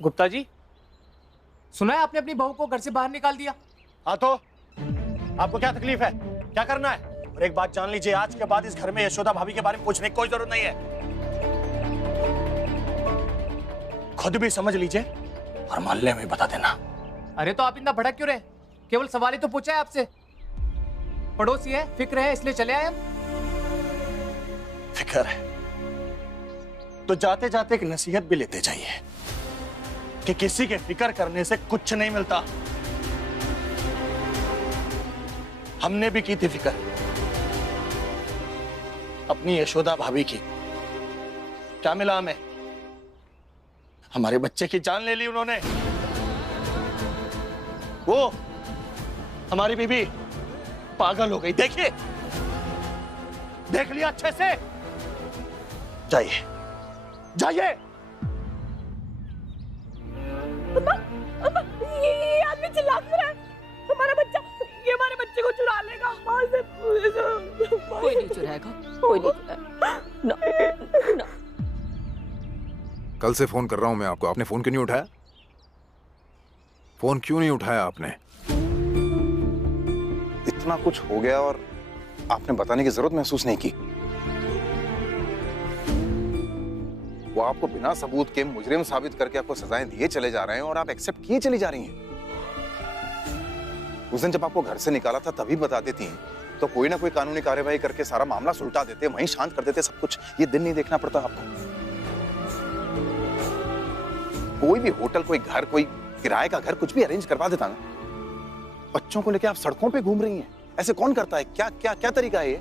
गुप्ता जी, सुना है आपने अपनी बहू को घर से बाहर निकाल दिया? हाँ तो आपको क्या तकलीफ है, क्या करना है? और एक बात जान लीजिए, आज के बाद इस घर में यशोदा भाभी के बारे में पूछने की कोई जरूरत नहीं है। खुद भी समझ लीजिए और मोहल्ले में बता देना। अरे तो आप इतना भड़क क्यों रहे? केवल सवाल ही तो पूछा है आपसे। पड़ोसी है, फिक्र है, इसलिए चले आए हम। फिक्र है तो जाते जाते एक नसीहत भी लेते जाइए कि किसी के फिक्र करने से कुछ नहीं मिलता। हमने भी की थी फिक्र अपनी यशोदा भाभी की। क्या मिला हमें? हमारे बच्चे की जान ले ली उन्होंने। वो हमारी बीबी पागल हो गई। देखिए, देख लिया अच्छे से। जाइए जाइए। ये आदमी चिल्ला क्यों रहा है? हमारा बच्चा, ये हमारे बच्चे को चुरा लेगा। कोई नहीं चुराएगा, कोई नहीं चुराएगा। ना। कल से फोन कर रहा हूं मैं आपको, आपने फोन क्यों नहीं उठाया? फोन क्यों नहीं उठाया आपने? इतना कुछ हो गया और आपने बताने की जरूरत महसूस नहीं की। वो आपको बिना सबूत के मुजरिम साबित करके आपको सजाएं दिए चले जा रहे हैं और आप एक्सेप्ट किए चली जा रही हैं। उस दिन जब आपको घर से निकाला था तभी बता देती हैं तो कोई ना कोई कानूनी कार्यवाही करके सारा मामला सुलटा देते, वहीं शांत कर देते सब कुछ। ये दिन नहीं देखना पड़ता आपको। कोई भी होटल, कोई घर, कोई किराए का घर, कुछ भी अरेंज करवा देता ना। बच्चों को लेके आप सड़कों पे घूम रही हैं। ऐसे कौन करता है? क्या क्या क्या तरीका है ये?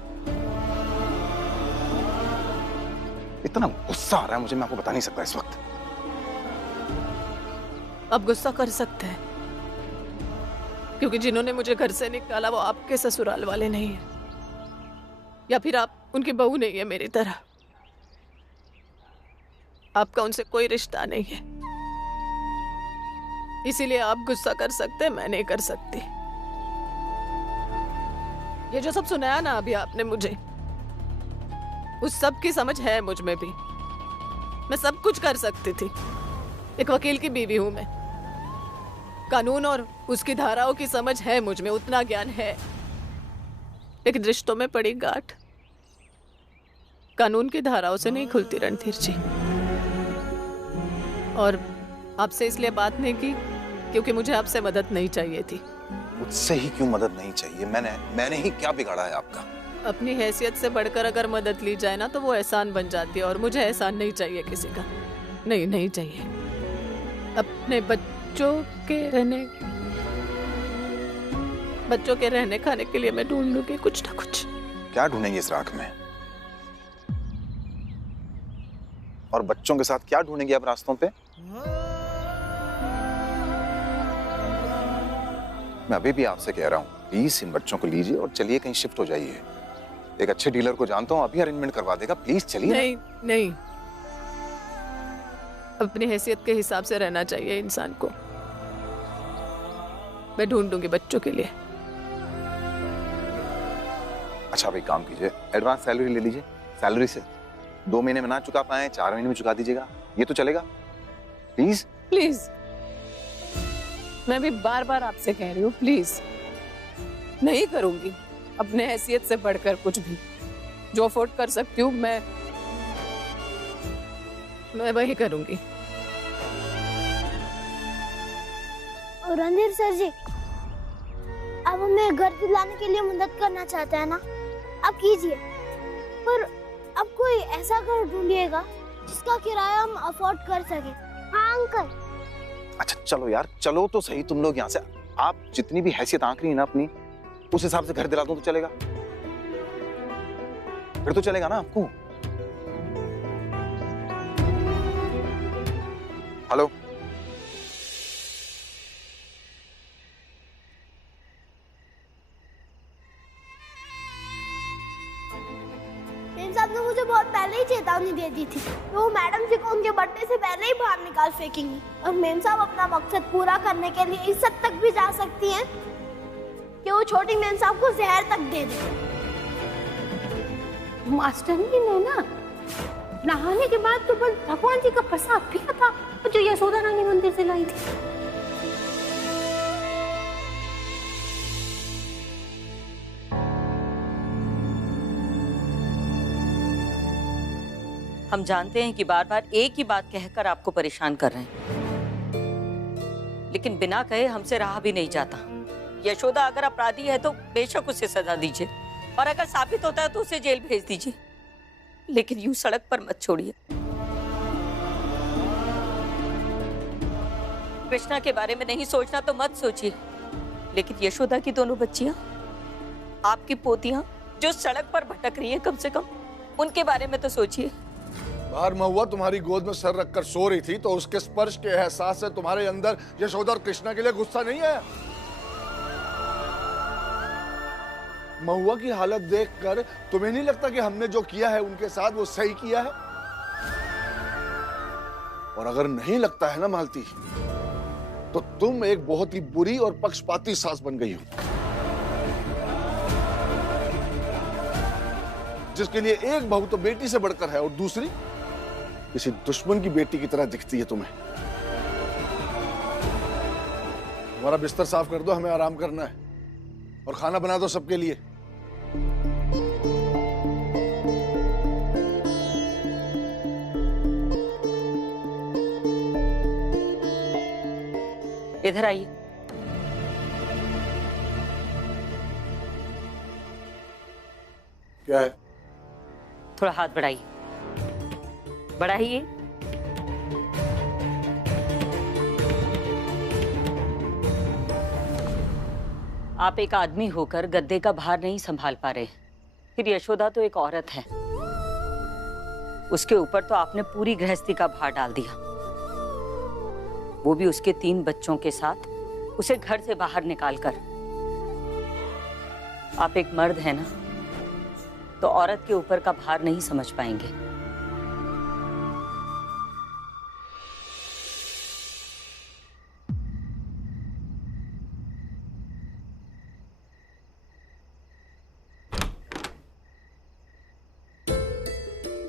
इतना गुस्सा आ रहा है मुझे, मैं आपको बता नहीं सकता इस वक्त। आप गुस्सा कर सकते हैं क्योंकि जिन्होंने मुझे घर से निकाला वो आपके ससुराल वाले नहीं है, या फिर आप उनकी बहू नहीं है मेरी तरह। आपका उनसे कोई रिश्ता नहीं है, इसीलिए आप गुस्सा कर सकते हैं, मैं नहीं कर सकती। ये जो सब सुनाया ना अभी आपने मुझे, उस सब की समझ है मुझ में भी। मैं सब कुछ कर सकती थी। एक वकील की बीवी हूं मैं। कानून और उसकी धाराओं की समझ है मुझ में, उतना ज्ञान है। लेकिन रिश्तों में पड़ी गांठ कानून की धाराओं से नहीं खुलती रणधीर जी। और आपसे इसलिए बात नहीं की क्योंकि मुझे आपसे मदद नहीं चाहिए थी। मुझसे ही क्यों मदद नहीं चाहिए? मैंने ही क्या बिगाड़ा है आपका? अपनी हैसियत से बढ़कर अगर मदद ली जाए ना तो वो एहसान बन जाती है, और मुझे एहसान नहीं चाहिए किसी का। नहीं चाहिए। अपने बच्चों के रहने खाने के लिए मैं ढूंढ लूंगी कुछ ना कुछ। क्या ढूंढेंगे इस राख में? और बच्चों के साथ क्या ढूंढेंगे आप रास्तों पे? मैं अभी भी आपसे कह रहा हूं, प्लीज इन बच्चों को लीजिए और चलिए कहीं शिफ्ट हो जाइए। एक अच्छे डीलर को जानता हूं, अभी अरेंजमेंट करवा देगा। प्लीज चलिए। नहीं, अपनी हैसियत के हिसाब से रहना चाहिए इंसान को। मैं ढूंढूंगी बच्चों के लिए। अच्छा, भाई काम कीजिए, एडवांस सैलरी ले लीजिए। सैलरी से 2 महीने में ना चुका पाए, 4 महीने में चुका दीजिएगा। ये तो चलेगा? प्लीज मैं भी बार बार आपसे कह रही हूँ, प्लीज। नहीं करूंगी अपने हैसियत से बढ़कर कुछ भी। जो अफोर्ड कर सकती हूँ मैं वही करूंगी। रणधीर सर जी, अब हमें घर दिलाने के लिए मदद करना चाहते हैं ना, आप कीजिए। पर अब कोई ऐसा घर ढूंढिएगा जिसका किराया हम अफोर्ड कर सके। हाँ अंकल। अच्छा चलो यार, चलो तो सही तुम लोग यहाँ से। आप जितनी भी हैसियत आंक रही है ना अपनी, उस हिसाब से घर दिला दूं तो चलेगा? फिर तो चलेगा ना आपको? हेलो, मेम साहब ने मुझे बहुत पहले ही चेतावनी दे दी थी तो वो मैडम जी को उनके बर्थडे से पहले ही बाहर निकाल फेंकेंगी। और मेम साहब अपना मकसद पूरा करने के लिए इस हद तक भी जा सकती हैं कि वो छोटी मेम साहब को जहर तक दे दे। मास्टरनी ने ना नहाने के बाद तो बस भगवान जी का प्रसाद पिया था जो यशोदा रानी मंदिर से लाई थी। हम जानते हैं कि बार बार एक ही बात कहकर आपको परेशान कर रहे हैं, लेकिन बिना कहे हमसे रहा भी नहीं जाता। यशोदा अगर अपराधी है तो बेशक उसे सजा दीजिए, और अगर साबित होता है तो उसे जेल भेज दीजिए, लेकिन यूं सड़क पर मत छोड़िए। कृष्णा के बारे में नहीं सोचना तो मत सोचिए, लेकिन यशोदा की दोनों बच्चियां, आपकी पोतियां जो सड़क पर भटक रही हैं, कम से कम उनके बारे में तो सोचिए। बाहर महुआ तुम्हारी गोद में सर रखकर सो रही थी तो उसके स्पर्श के एहसास से तुम्हारे अंदर यशोदा और कृष्णा के लिए गुस्सा नहीं आया? महुआ की हालत देखकर तुम्हें नहीं लगता कि हमने जो किया है उनके साथ वो सही किया है? और अगर नहीं लगता है ना मालती, तो तुम एक बहुत ही बुरी और पक्षपाती सास बन गई हो, जिसके लिए एक बहू तो बेटी से बढ़कर है और दूसरी किसी दुश्मन की बेटी की तरह दिखती है तुम्हें। हमारा बिस्तर साफ कर दो, हमें आराम करना है, और खाना बना दो सबके लिए। इधर आइए। क्या है? थोड़ा हाथ बढ़ाइए, बढ़ाइए। आप एक आदमी होकर गद्दे का भार नहीं संभाल पा रहे, फिर यशोदा तो एक औरत है, उसके ऊपर तो आपने पूरी गृहस्थी का भार डाल दिया, वो भी उसके 3 बच्चों के साथ, उसे घर से बाहर निकालकर। आप एक मर्द हैं ना, तो औरत के ऊपर का भार नहीं समझ पाएंगे।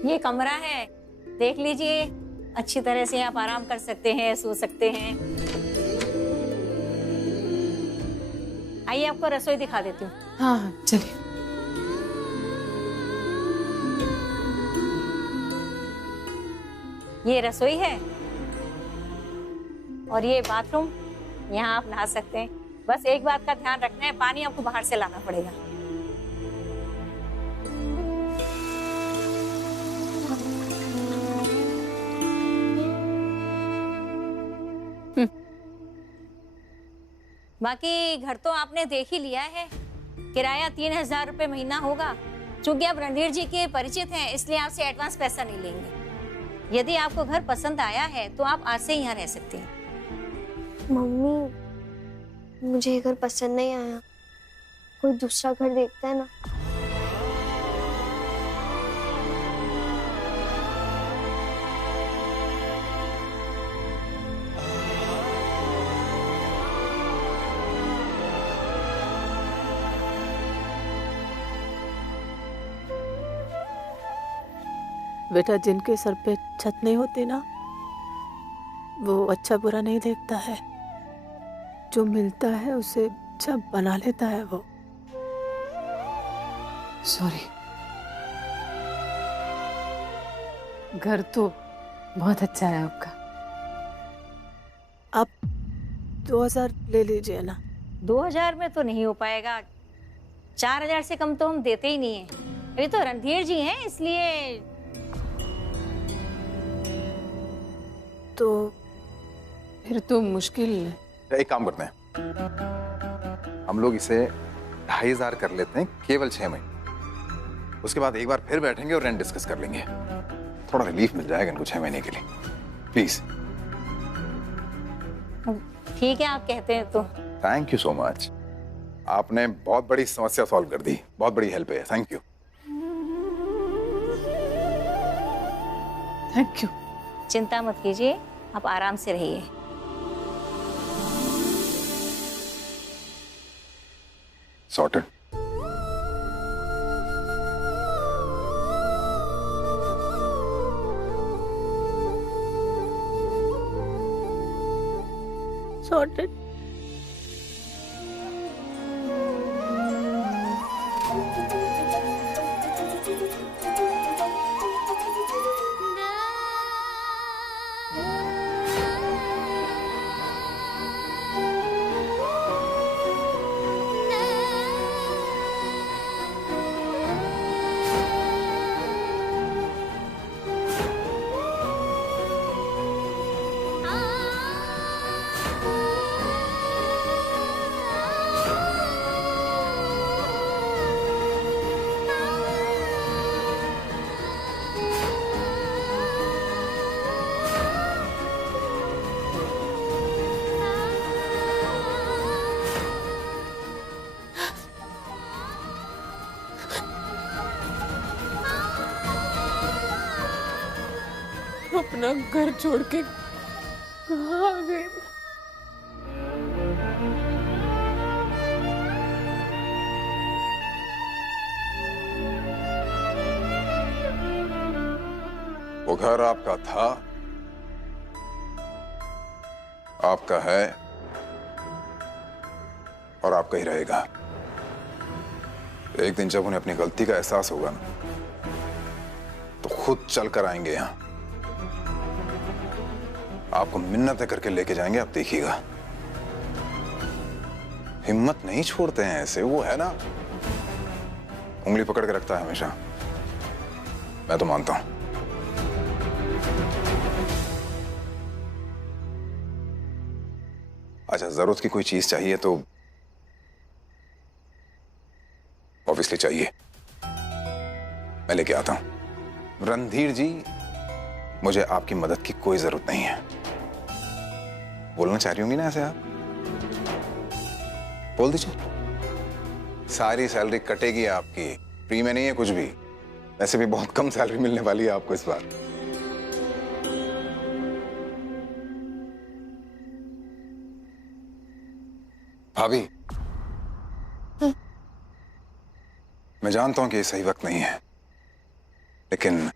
ये कमरा है, देख लीजिए, अच्छी तरह से आप आराम कर सकते हैं, सो सकते हैं। आइए आपको रसोई दिखा देती हूँ। हाँ चलिए। ये रसोई है और ये बाथरूम, यहाँ आप नहा सकते हैं। बस एक बात का ध्यान रखना है, पानी आपको बाहर से लाना पड़ेगा। बाकी घर तो आपने देख ही लिया है, किराया 3000 रुपये महीना होगा। चूंकि आप रणधीर जी के परिचित हैं, इसलिए आपसे एडवांस पैसा नहीं लेंगे। यदि आपको घर पसंद आया है तो आप आज से यहाँ रह सकते हैं। मम्मी, मुझे ये घर पसंद नहीं आया, कोई दूसरा घर देखते हैं ना। बेटा, जिनके सर पे छत नहीं होती ना, वो अच्छा बुरा नहीं देखता है, जो मिलता है उसे अच्छा बना लेता है वो। सॉरी। घर तो बहुत अच्छा है आपका। आप 2000 ले लीजिए ना। 2000 में तो नहीं हो पाएगा, 4000 से कम तो हम देते ही नहीं है। अभी तो रणधीर जी हैं, इसलिए। तो फिर तो मुश्किल है। एक काम करते हैं, हम लोग इसे 2500 कर लेते हैं, केवल 6 महीने। उसके बाद एक बार फिर बैठेंगे और रेंट डिस्कस कर लेंगे। थोड़ा रिलीफ मिल जाएगा इनको 6 महीने के लिए, प्लीज। ठीक है, आप कहते हैं तो। थैंक यू सो मच, आपने बहुत बड़ी समस्या सॉल्व कर दी, बहुत बड़ी हेल्प है। Thank you. Thank you. चिंता मत कीजिए, आप आराम से रहिए। सॉर्टेड। सॉर्टेड। अपना घर छोड़ के कहाँ आ गई मैं? वो घर आपका था, आपका है और आपका ही रहेगा। एक दिन जब उन्हें अपनी गलती का एहसास होगा ना, तो खुद चल कर आएंगे यहां, आपको मिन्नतें करके लेके जाएंगे। आप देखिएगा, हिम्मत नहीं छोड़ते हैं ऐसे। वो है ना, उंगली पकड़ के रखता है हमेशा। मैं तो मानता हूं। अच्छा, जरूरत की कोई चीज चाहिए तो ऑब्वियसली चाहिए, मैं लेके आता हूं। रणधीर जी, मुझे आपकी मदद की कोई जरूरत नहीं है। बोलना चाह रही होंगी ना ऐसे आप? बोल दीजिए। सारी सैलरी कटेगी आपकी, फ्री में नहीं है कुछ भी। वैसे भी बहुत कम सैलरी मिलने वाली है आपको इस बार। भाभी, मैं जानता हूं कि ये सही वक्त नहीं है, लेकिन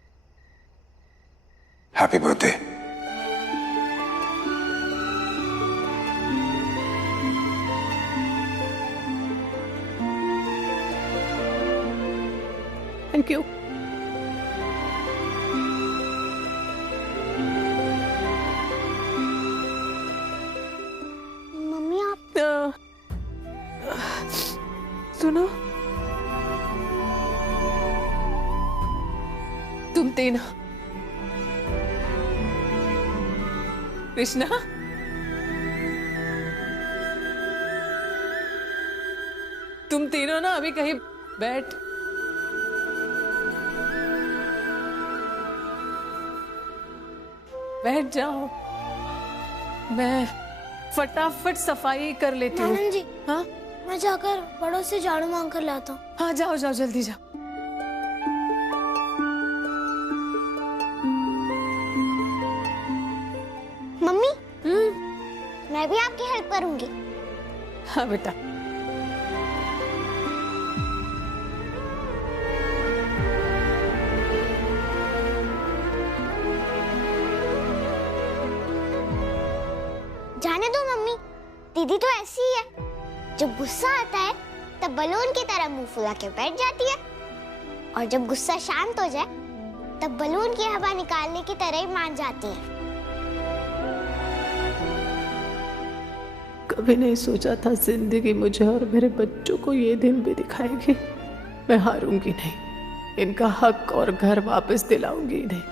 happy birthday. Thank you. Mummy आप सुनो, तुम तीन कृष्णा, तुम तीनों ना अभी कहीं बैठ जाओ। मैं फटाफट सफाई कर लेती हूँ। नानन जी, हाँ, मैं जाकर बड़ों से झाड़ू मांग कर लाता हूँ। हाँ, जाओ जाओ, जल्दी जाओ। मम्मी, मैं भी आपकी हेल्प करूंगी। हाँ बेटा। जाने दो मम्मी, दीदी तो ऐसी ही है। जब गुस्सा आता है तब बलून की तरह मुंह फुला के बैठ जाती है, और जब गुस्सा शांत हो जाए तब बलून की हवा निकालने की तरह ही मान जाती है। कभी नहीं सोचा था जिंदगी मुझे और मेरे बच्चों को ये दिन भी दिखाएगी। मैं हारूंगी नहीं, इनका हक और घर वापस दिलाऊंगी इन्हें।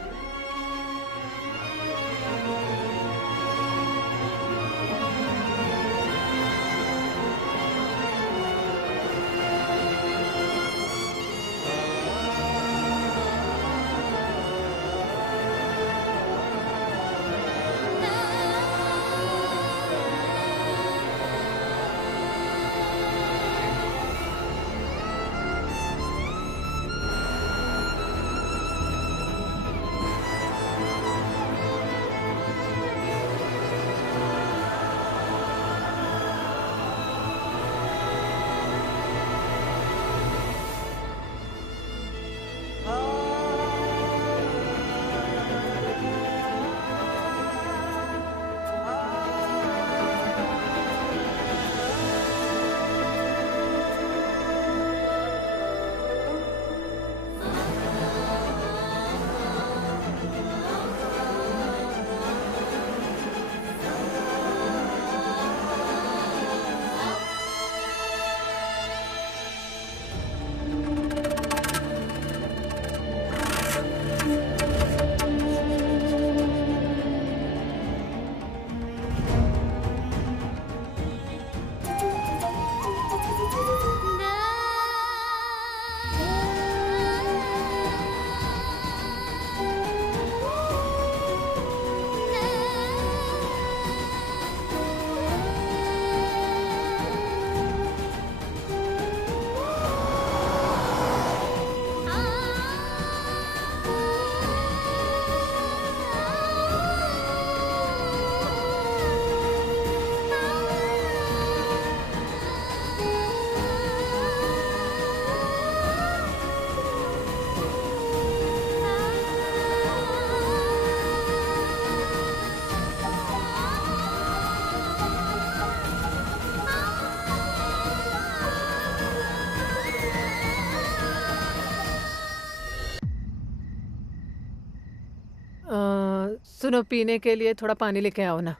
सुनो, पीने के लिए थोड़ा पानी लेके आओ ना।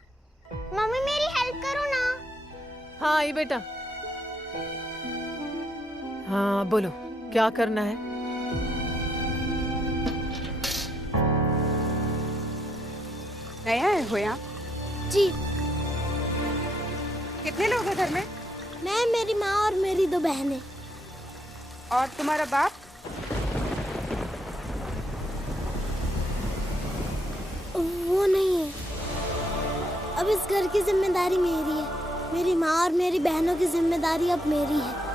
मम्मी मेरी हेल्प करो ना। हाँ आई बेटा। हाँ बोलो, क्या करना है? नया है होया? जी। कितने लोग हैं घर में? मैं, मेरी माँ और मेरी 2 बहनें। और तुम्हारा बाप? वो नहीं है। अब इस घर की जिम्मेदारी मेरी है। मेरी माँ और मेरी बहनों की जिम्मेदारी अब मेरी है।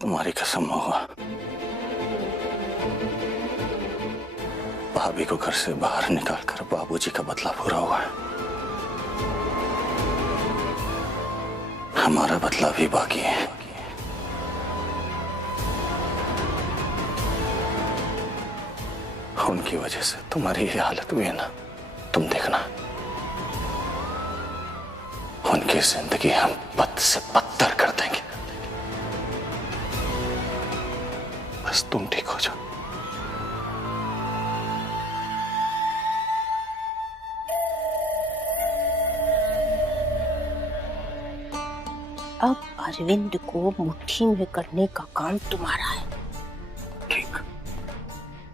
तुम्हारी कसम होगा, भाभी को घर से बाहर निकालकर बाबूजी का बदला पूरा हुआ है। हमारा बदला भी बाकी है। उनकी वजह से तुम्हारी ये हालत हुई है ना, तुम देखना, उनकी जिंदगी हम पत्थर से पत्थर कर देंगे। बस तुम ठीक हो जाओ। अब अरविंद को मुट्ठी में करने का काम तुम्हारा है। ठीक।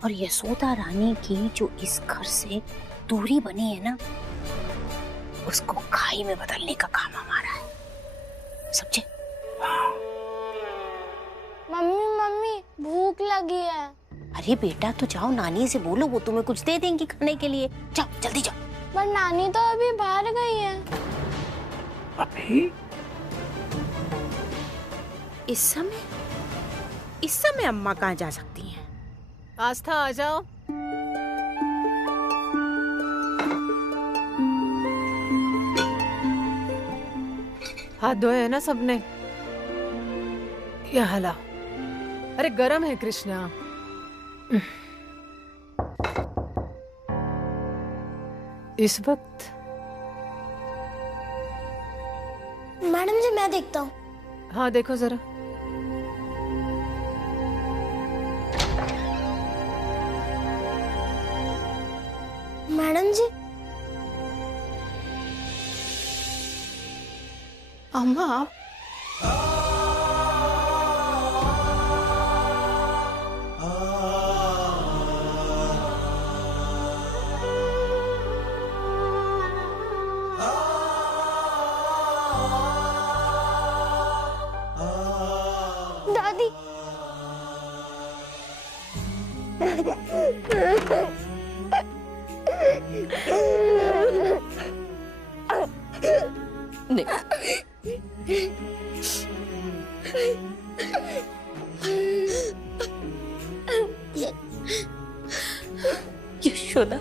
और यशोदा रानी की जो इस घर से दूरी बनी है ना, उसको खाई में बदलने का काम हमारा है, समझे? मम्मी मम्मी भूख लगी है। अरे बेटा तो जाओ, नानी से बोलो, वो तुम्हें कुछ दे देंगी खाने के लिए। जाओ जल्दी जाओ। पर नानी तो अभी बाहर गई है। अभी? इस समय अम्मा कहाँ जा सकती हैं? आस्था आ जाओ। हाथ धोए है ना सबने? यह हला। अरे गरम है कृष्णा। इस वक्त? मैडम जी मैं देखता हूँ। हाँ देखो जरा। मैडम जी। अम्मा आप? दादी। यशोदा,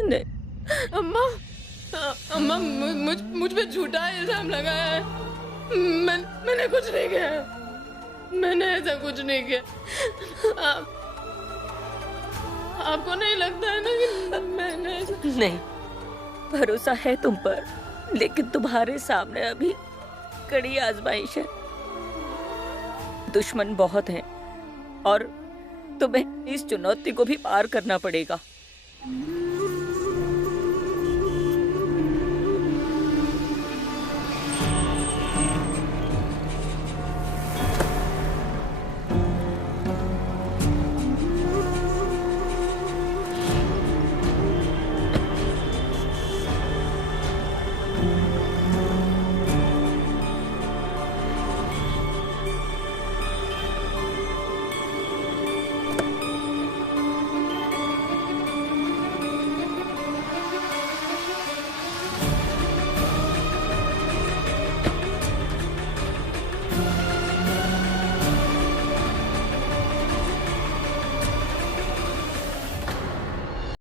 नहीं। अम्मा, अम्मा मुझ पे झूठा इल्जाम लगाया है। मैंने कुछ नहीं किया। मैंने ऐसा कुछ नहीं किया। आपको नहीं लगता है ना कि मैंने? नहीं, भरोसा है तुम पर, लेकिन तुम्हारे सामने अभी कड़ी आजमाइश है। दुश्मन बहुत हैं और तुम्हें इस चुनौती को भी पार करना पड़ेगा।